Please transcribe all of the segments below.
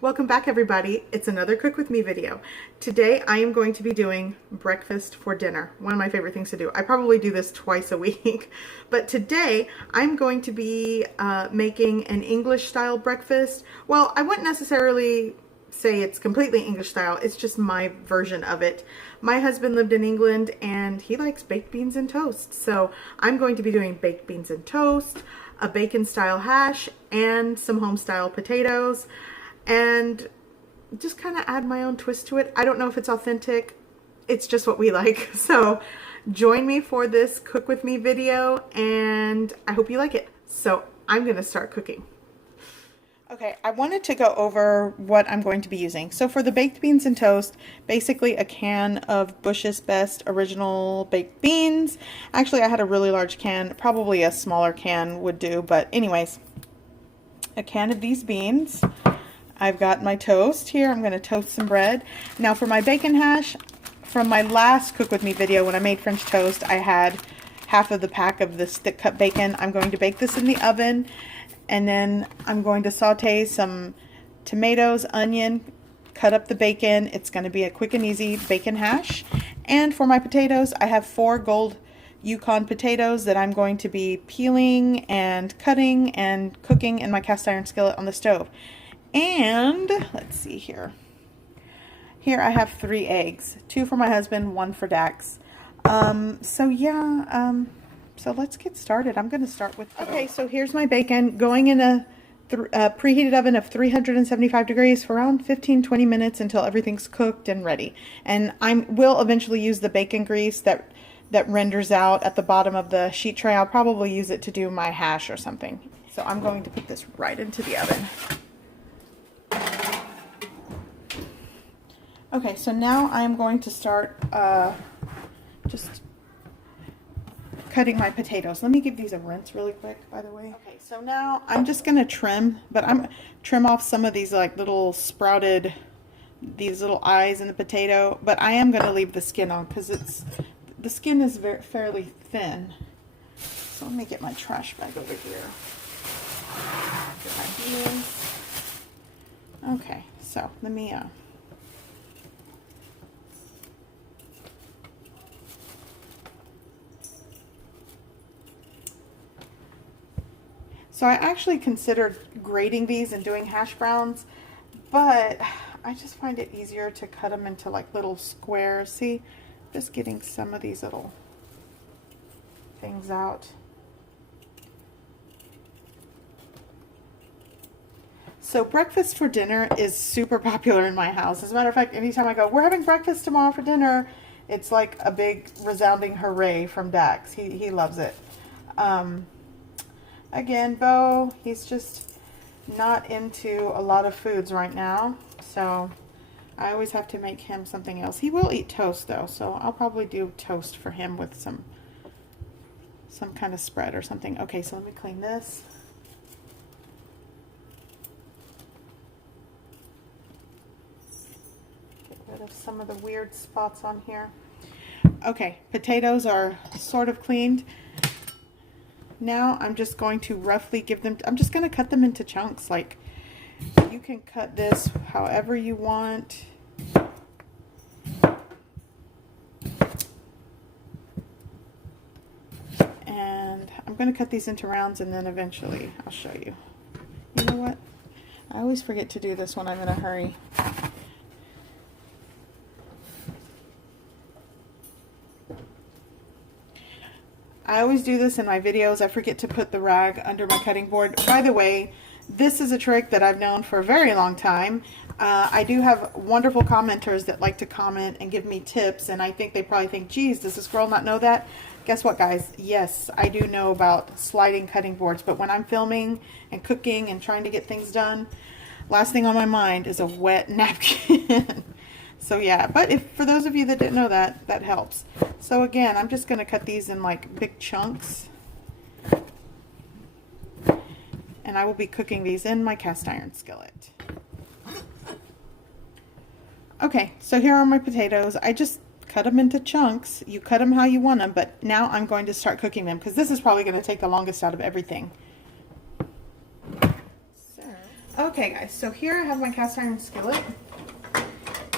Welcome back, everybody. It's another Cook With Me video. Today I am going to be doing breakfast for dinner. One of my favorite things to do. I probably do this twice a week, but today I'm going to be making an English style breakfast. Well, I wouldn't necessarily say it's completely English style. It's just my version of it. My husband lived in England and he likes baked beans and toast. So I'm going to be doing baked beans and toast, a bacon style hash, and some home style potatoes. And just kind of add my own twist to it. I don't know if it's authentic. It's just what we like. So join me for this Cook With Me video and I hope you like it. So I'm going to start cooking. Okay, I wanted to go over what I'm going to be using. So for the baked beans and toast, basically a can of Bush's Best original baked beans. Actually, I had a really large can. Probably a smaller can would do. But anyways, a can of these beans. I've got my toast here. I'm going to toast some bread. Now for my bacon hash, from my last Cook With Me video when I made French toast, I had half of the pack of the stick cut bacon. I'm going to bake this in the oven, and then I'm going to saute some tomatoes, onion, cut up the bacon. It's going to be a quick and easy bacon hash. And for my potatoes, I have 4 gold Yukon potatoes that I'm going to be peeling and cutting and cooking in my cast iron skillet on the stove. And let's see here. Here I have 3 eggs, 2 for my husband, 1 for Dax. So let's get started. I'm going to start with. Okay, so here's my bacon going in a preheated oven of 375 degrees for around 15-20 minutes until everything's cooked and ready. And I will eventually use the bacon grease that renders out at the bottom of the sheet tray. I'll probably use it to do my hash or something. So I'm going to put this right into the oven. Okay, so now I'm going to start just cutting my potatoes. Let me give these a rinse really quick, by the way. Okay, so now I'm just going to trim, but I'm trim off some of these like little sprouted, these little eyes in the potato, but I am going to leave the skin on because the skin is fairly thin. So let me get my trash bag over here. Get my beans. Okay, so let me so I actually considered grating these and doing hash browns, but I just find it easier to cut them into like little squares. See, just getting some of these little things out. So breakfast for dinner is super popular in my house. As a matter of fact, anytime I go, we're having breakfast tomorrow for dinner, it's like a big resounding hooray from Dax. He loves it. Again, Bo, he's just not into a lot of foods right now, so I always have to make him something else. He will eat toast though, so I'll probably do toast for him with some kind of spread or something. Okay, so let me clean this. Get rid of some of the weird spots on here. Okay, potatoes are sort of cleaned. Now I'm just going to roughly give them, I'm just going to cut them into chunks. Like, you can cut this however you want. And I'm going to cut these into rounds and then eventually I'll show you. You know what? I always forget to do this when I'm in a hurry. I always do this in my videos. I forget to put the rag under my cutting board. By the way, this is a trick that I've known for a very long time. I do have wonderful commenters that like to comment and give me tips, and I think they probably think, geez, does this girl not know that? Guess what, guys? Yes, I do know about sliding cutting boards, but when I'm filming and cooking and trying to get things done, last thing on my mind is a wet napkin. So yeah, but if for those of you that didn't know that, that helps. So again, I'm just going to cut these in like big chunks. And I will be cooking these in my cast iron skillet. Okay, so here are my potatoes. I just cut them into chunks. You cut them how you want them, but now I'm going to start cooking them because this is probably going to take the longest out of everything. Okay guys, so here I have my cast iron skillet.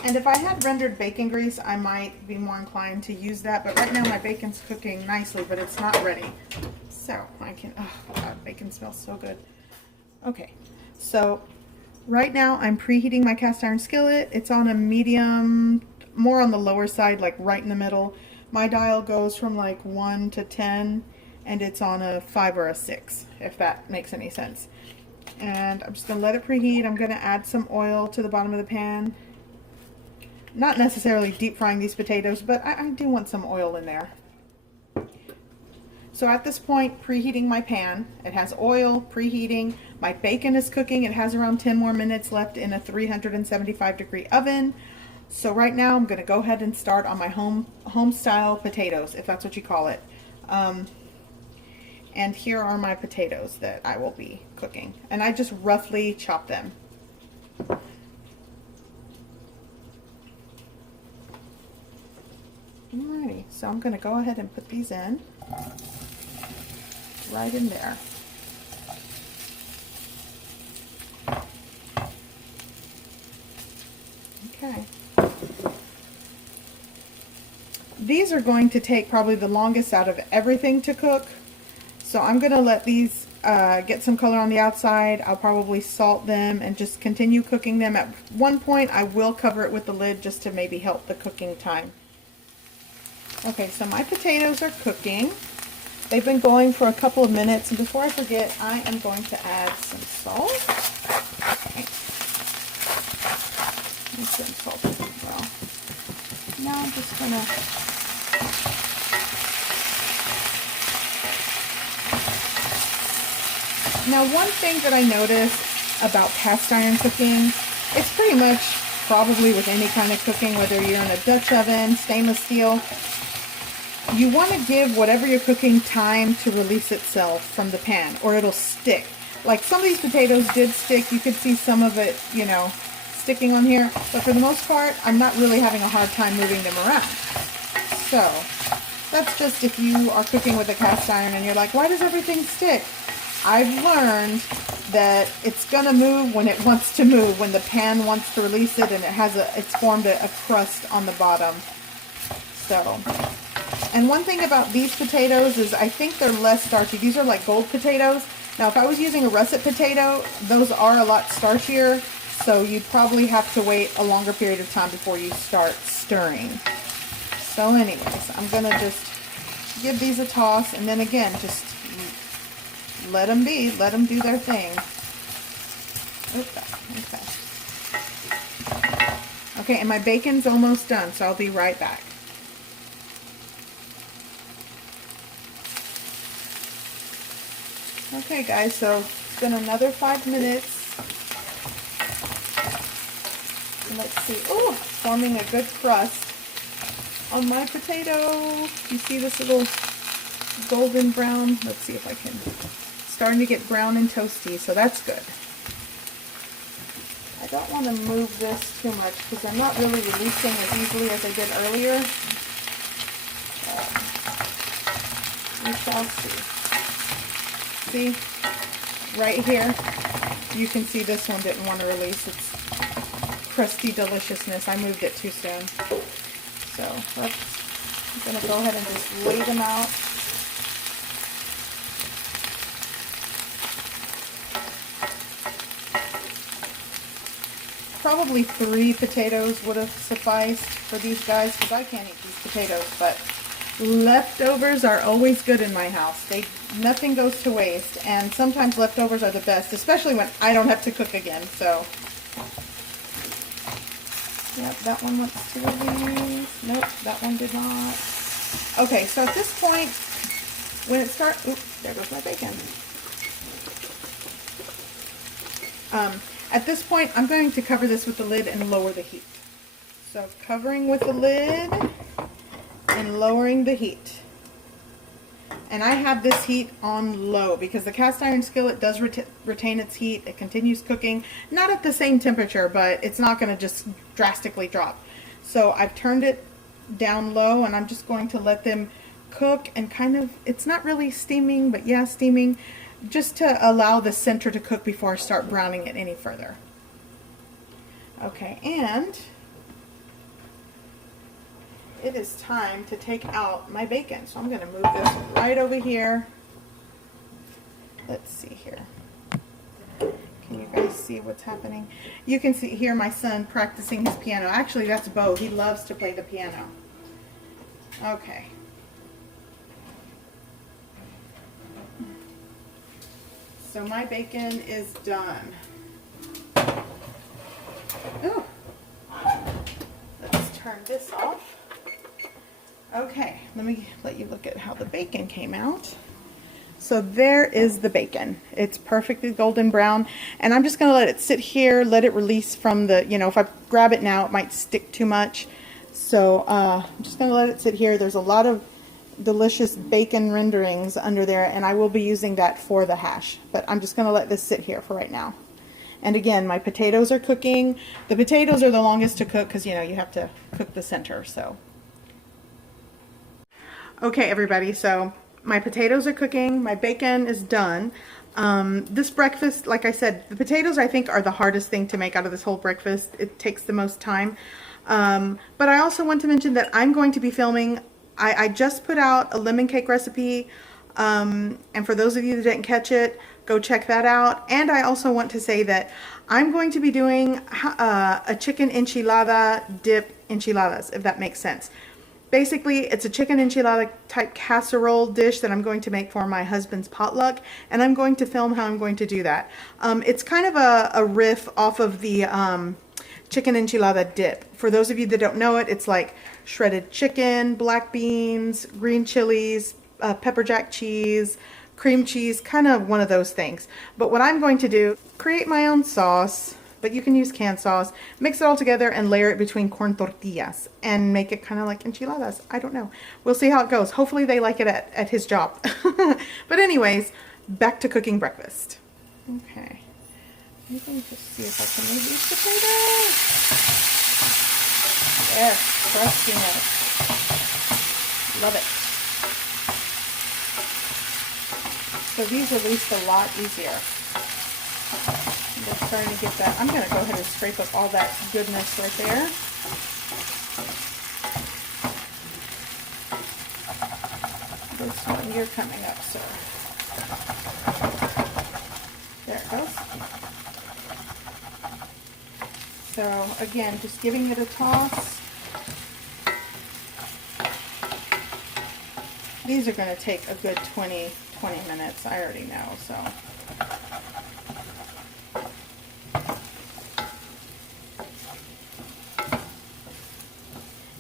And if I had rendered bacon grease, I might be more inclined to use that, but right now my bacon's cooking nicely, but it's not ready. So I can, oh God, bacon smells so good. Okay, so right now I'm preheating my cast iron skillet. It's on a medium, more on the lower side, like right in the middle. My dial goes from like 1 to 10, and it's on a 5 or a 6, if that makes any sense. And I'm just going to let it preheat. I'm going to add some oil to the bottom of the pan. Not necessarily deep frying these potatoes, but I do want some oil in there. So at this point, preheating my pan. It has oil, preheating. My bacon is cooking. It has around 10 more minutes left in a 375-degree oven. So right now I'm going to go ahead and start on my home style potatoes, if that's what you call it. And here are my potatoes that I will be cooking. And I just roughly chop them. Alrighty, so I'm going to go ahead and put these in. Right in there. Okay. These are going to take probably the longest out of everything to cook. So I'm going to let these get some color on the outside. I'll probably salt them and just continue cooking them. At one point I will cover it with the lid just to maybe help the cooking time. Okay, so my potatoes are cooking. They've been going for a couple of minutes, and before I forget, I am going to add some salt. Okay. Some salt as well. Now I'm just gonna Now one thing that I noticed about cast iron cooking, it's pretty much probably with any kind of cooking, whether you're in a Dutch oven, stainless steel, you want to give whatever you're cooking time to release itself from the pan, or it'll stick. Like some of these potatoes did stick. You could see some of it, you know, sticking on here. But for the most part, I'm not really having a hard time moving them around. So that's just if you are cooking with a cast iron and you're like, why does everything stick? I've learned that it's going to move when it wants to move, when the pan wants to release it, and it's formed a crust on the bottom. So... And one thing about these potatoes is I think they're less starchy. These are like gold potatoes. Now if I was using a russet potato, those are a lot starchier, so you'd probably have to wait a longer period of time before you start stirring. So anyways, I'm going to just give these a toss, and then again, just let them be. Let them do their thing. Okay. Okay, and my bacon's almost done, so I'll be right back. Okay guys, so it's been another 5 minutes. And let's see. Oh, forming a good crust on my potato. You see this little golden brown? Let's see if I can. Starting to get brown and toasty, so that's good. I don't want to move this too much because I'm not really releasing as easily as I did earlier. We shall see. See, right here, you can see this one didn't want to release its crusty deliciousness. I moved it too soon. So I'm going to go ahead and just lay them out. Probably 3 potatoes would have sufficed for these guys because I can't eat these potatoes, but leftovers are always good in my house. Nothing goes to waste, and sometimes leftovers are the best, especially when I don't have to cook again. So, yep, that one wants to release. Nope, that one did not. Okay, so at this point, when it starts, oops, there goes my bacon. At this point, I'm going to cover this with the lid and lower the heat. So, covering with the lid and lowering the heat. And I have this heat on low because the cast iron skillet does retain its heat. It continues cooking, not at the same temperature, but it's not going to just drastically drop. So I've turned it down low, and I'm just going to let them cook and kind of, it's not really steaming, but yeah, steaming, just to allow the center to cook before I start browning it any further. Okay, and it is time to take out my bacon. So I'm going to move this right over here. Let's see here. Can you guys see what's happening? You can see here my son practicing his piano. Actually, that's Bo. He loves to play the piano. Okay. So my bacon is done. Ooh. Let's turn this off. Okay, let me let you look at how the bacon came out. So there is the bacon. It's perfectly golden brown, and I'm just going to let it sit here, let it release from the, you know, if I grab it now it might stick too much. So I'm just going to let it sit here. There's a lot of delicious bacon renderings under there, and I will be using that for the hash, but I'm just going to let this sit here for right now. And again, my potatoes are cooking. The potatoes are the longest to cook because, you know, you have to cook the center. So okay, everybody, so my potatoes are cooking, my bacon is done. This breakfast, like I said, the potatoes I think are the hardest thing to make out of this whole breakfast. It takes the most time. But I also want to mention that I'm going to be filming, I just put out a lemon cake recipe, and for those of you that didn't catch it, go check that out. And I also want to say that I'm going to be doing a chicken enchilada dip enchiladas, if that makes sense. Basically, it's a chicken enchilada type casserole dish that I'm going to make for my husband's potluck, and I'm going to film how I'm going to do that. It's kind of a riff off of the chicken enchilada dip. For those of you that don't know it, it's like shredded chicken, black beans, green chilies, pepper jack cheese, cream cheese, kind of one of those things. But what I'm going to do, create my own sauce, but you can use canned sauce, mix it all together and layer it between corn tortillas and make it kind of like enchiladas. I don't know. We'll see how it goes. Hopefully they like it at his job. But anyways, back to cooking breakfast. Okay. I'm going to see if I can move these potatoes. Yes, crustiness. Love it. So these released a lot easier. I'm starting to get that. I'm going to go ahead and scrape up all that goodness right there. This one, you're coming up, sir. There it goes. So again, just giving it a toss. These are going to take a good 20 minutes. I already know, so.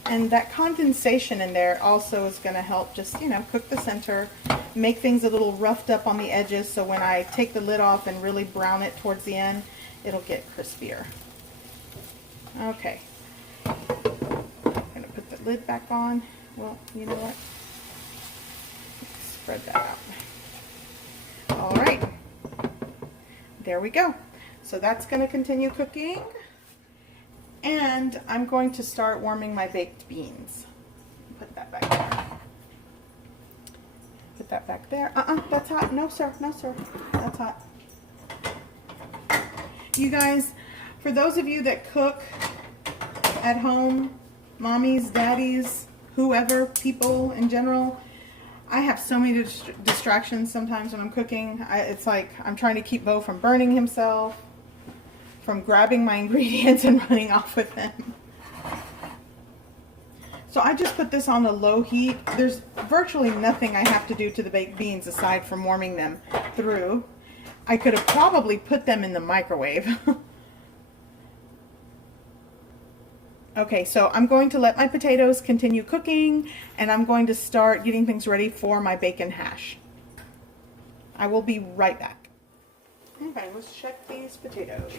And that condensation in there also is going to help just, you know, cook the center, make things a little roughed up on the edges, so when I take the lid off and really brown it towards the end, it'll get crispier. Okay. I'm going to put the lid back on. Well, you know what? Let's spread that out. All right. There we go. So that's going to continue cooking. And I'm going to start warming my baked beans. Put that back there. Put that back there. That's hot. No, sir. No, sir. That's hot. You guys, for those of you that cook at home, mommies, daddies, whoever, people in general, I have so many distractions sometimes when I'm cooking. It's like I'm trying to keep Bo from burning himself, from grabbing my ingredients and running off with them. So I just put this on a low heat. There's virtually nothing I have to do to the baked beans aside from warming them through. I could have probably put them in the microwave. Okay, so I'm going to let my potatoes continue cooking, and I'm going to start getting things ready for my bacon hash. I will be right back. Okay, let's check these potatoes.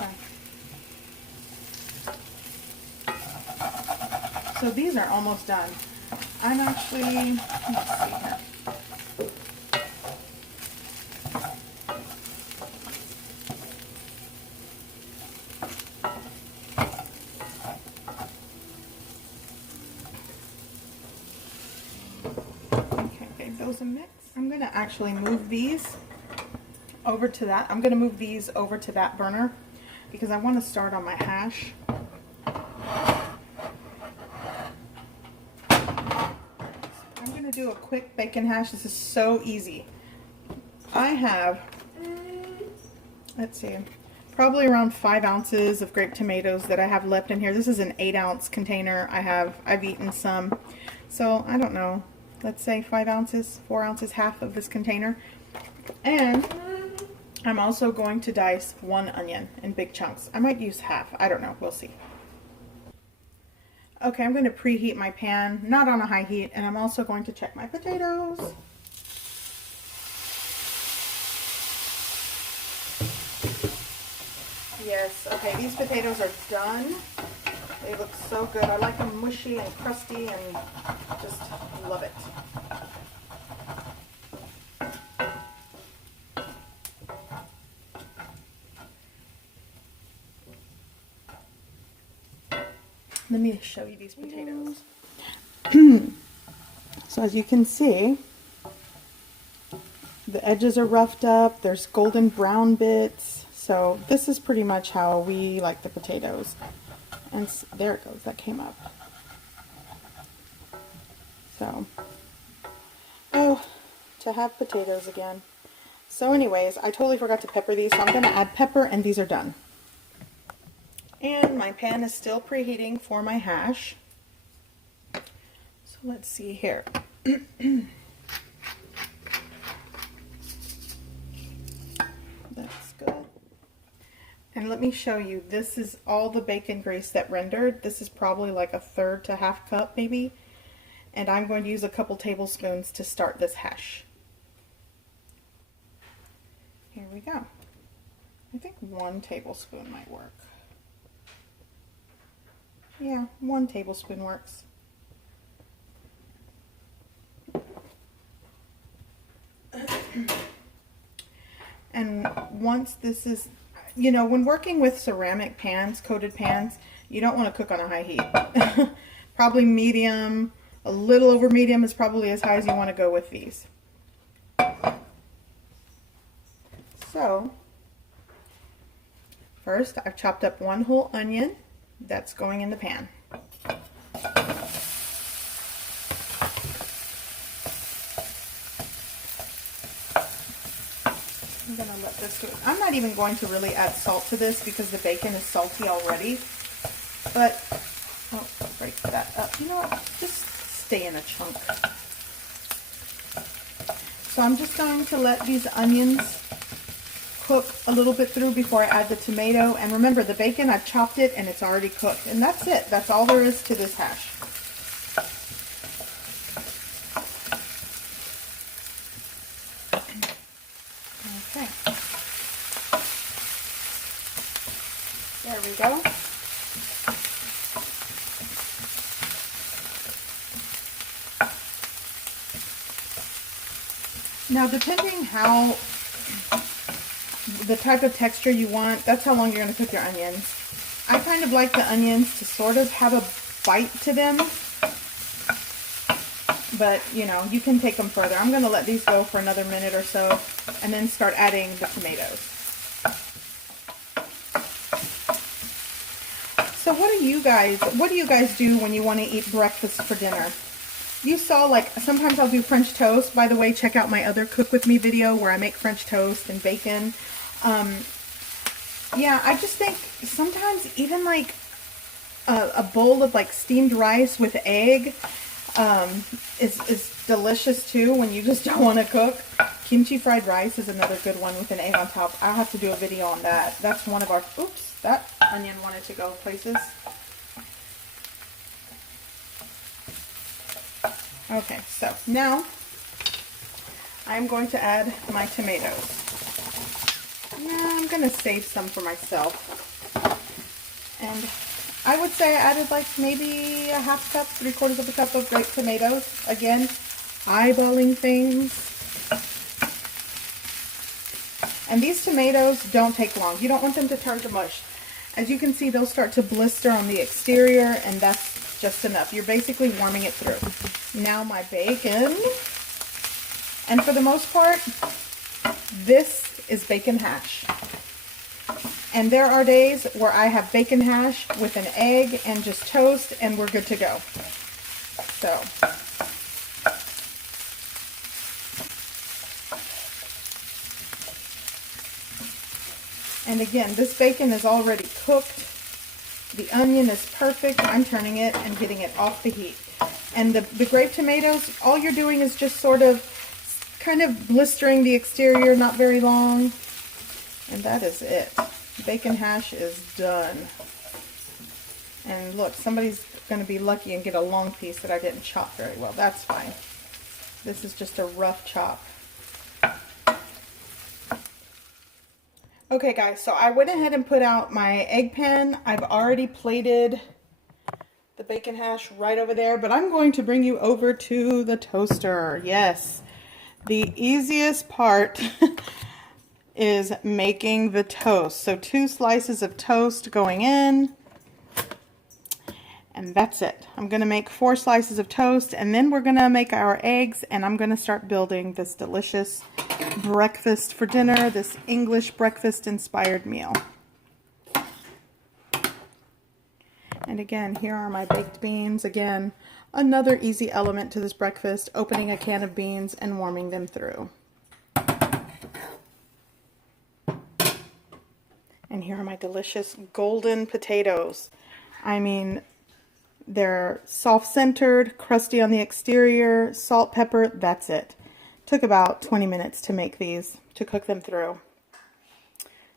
Okay. So these are almost done. I'm actually, let's see here. Okay, gave those a mix. I'm gonna actually move these over to that. I'm gonna move these over to that burner because I want to start on my hash. I'm gonna do a quick bacon hash. This is so easy. I have, let's see, probably around 5 ounces of grape tomatoes that I have left in here. This is an 8-ounce container. I've eaten some, so I don't know. Let's say 5 ounces, 4 ounces, half of this container. And I'm also going to dice 1 onion in big chunks. I might use half. I don't know. We'll see. Okay, I'm going to preheat my pan, not on a high heat, and I'm also going to check my potatoes. Yes, okay, these potatoes are done. They look so good. I like them mushy and crusty and just love it. Let me show you these potatoes. So as you can see, the edges are roughed up. There's golden brown bits. So this is pretty much how we like the potatoes. And there it goes, that came up. So, oh, to have potatoes again. So anyways, I totally forgot to pepper these, so I'm going to add pepper, and these are done. And my pan is still preheating for my hash. So let's see here. That's good. And let me show you, this is all the bacon grease that rendered. This is probably like a 1/3 to 1/2 cup maybe. And I'm going to use a couple tablespoons to start this hash. Here we go. I think 1 tablespoon might work. Yeah, 1 tablespoon works. And once this is, you know, when working with ceramic pans, coated pans, you don't want to cook on a high heat. Probably medium, a little over medium is probably as high as you want to go with these. So, first I've chopped up 1 whole onion. That's going in the pan. I'm going to let this go. I'm not even going to really add salt to this because the bacon is salty already. But, oh, break that up. You know what? Just stay in a chunk. So I'm just going to let these onions cook a little bit through before I add the tomato. And remember, the bacon, I've chopped it and it's already cooked. And that's it. That's all there is to this hash. Okay. There we go. Now, depending how the type of texture you want, that's how long you're going to cook your onions. I kind of like the onions to sort of have a bite to them, but you know, you can take them further. I'm going to let these go for another minute or so and then start adding the tomatoes. So what do you guys do when you want to eat breakfast for dinner? You saw, like, sometimes I'll do French toast. By the way, check out my other Cook With Me video where I make French toast and bacon. Yeah, I just think sometimes even like a bowl of like steamed rice with egg is delicious too when you just don't want to cook. Kimchi fried rice is another good one with an egg on top. I'll have to do a video on that. That's one of our, oops, that onion wanted to go places. Okay, so now I'm going to add my tomatoes. Yeah, I'm going to save some for myself. And I would say I added like maybe a half cup, 3/4 of a cup of grape tomatoes. Again, eyeballing things. And these tomatoes don't take long. You don't want them to turn to mush. As you can see, they'll start to blister on the exterior, and that's just enough. You're basically warming it through. Now my bacon. And for the most part, this is bacon hash. And there are days where I have bacon hash with an egg and just toast, and we're good to go. So. And again, this bacon is already cooked. The onion is perfect. I'm turning it and getting it off the heat. And the grape tomatoes, all you're doing is just sort of kind of blistering the exterior, not very long. And that is it. Bacon hash is done. And look, somebody's going to be lucky and get a long piece that I didn't chop very well. That's fine. This is just a rough chop. Okay guys, so I went ahead and put out my egg pan. I've already plated the bacon hash right over there, but I'm going to bring you over to the toaster. Yes, the easiest part is making the toast. So 2 slices of toast going in, and that's it. I'm going to make 4 slices of toast, and then we're going to make our eggs, and I'm going to start building this delicious breakfast for dinner, this English breakfast inspired meal. And again, here are my baked beans. Again, another easy element to this breakfast, opening a can of beans and warming them through. And here are my delicious golden potatoes. I mean, they're soft-centered, crusty on the exterior, salt, pepper, that's it. Took about 20 minutes to make these, to cook them through.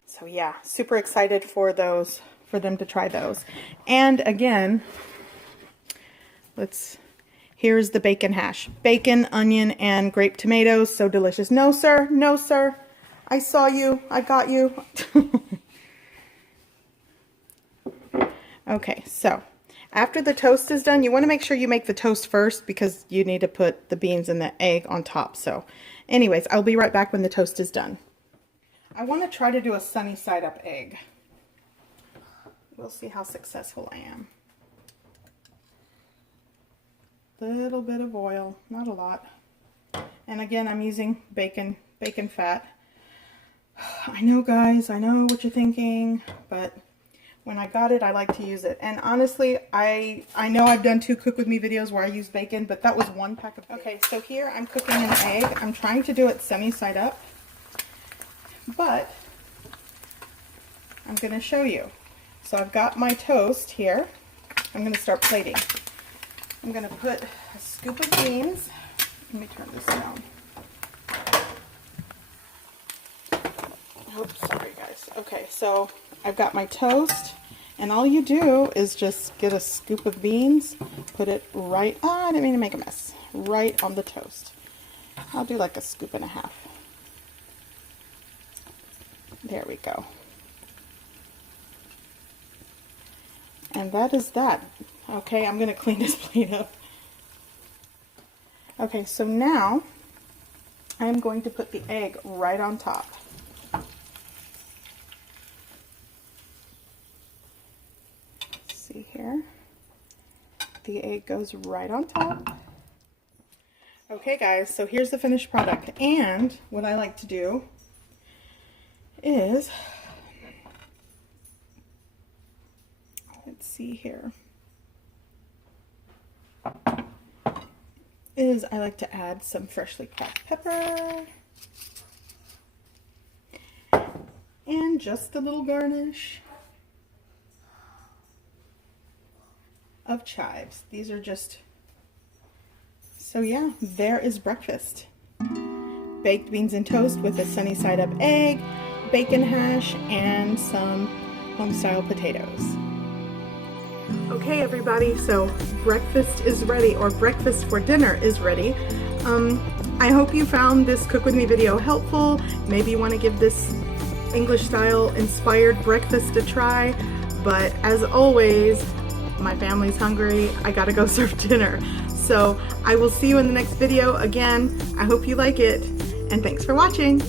So yeah, super excited for those, for them to try those. And again, here's the bacon hash. Bacon, onion, and grape tomatoes, so delicious. No sir, no sir, I saw you, I got you. Okay, so after the toast is done, you want to make sure you make the toast first because you need to put the beans and the egg on top. So anyways, I'll be right back when the toast is done. I want to try to do a sunny side up egg. We'll see how successful I am. Little bit of oil, not a lot. And again, I'm using bacon fat. I know guys, I know what you're thinking, but when I got it, I like to use it. And honestly, I know I've done 2 cook with me videos where I use bacon, but that was 1 pack of bacon. Okay, so here I'm cooking an egg. I'm trying to do it sunny side up, but I'm going to show you. So I've got my toast here. I'm going to start plating. I'm going to put a scoop of beans. Let me turn this down. Oops, sorry guys. Okay, so I've got my toast, and all you do is just get a scoop of beans, put it right, I didn't mean to make a mess, right on the toast. I'll do like a scoop and a half. There we go. And that is that. Okay, I'm going to clean this plate up. Okay, so now I'm going to put the egg right on top. See here, the egg goes right on top. Okay guys, so here's the finished product, and what I like to do is, let's see here, is I like to add some freshly cracked pepper and just a little garnish of chives. These are just, so yeah, there is breakfast. Baked beans and toast with a sunny side up egg, bacon hash, and some Homestyle potatoes. Okay everybody, so breakfast is ready, or breakfast for dinner is ready. I hope you found this cook with me video helpful. Maybe you want to give this English style inspired breakfast a try. But as always, my family's hungry. I gotta go serve dinner. So I will see you in the next video. Again, I hope you like it, and thanks for watching.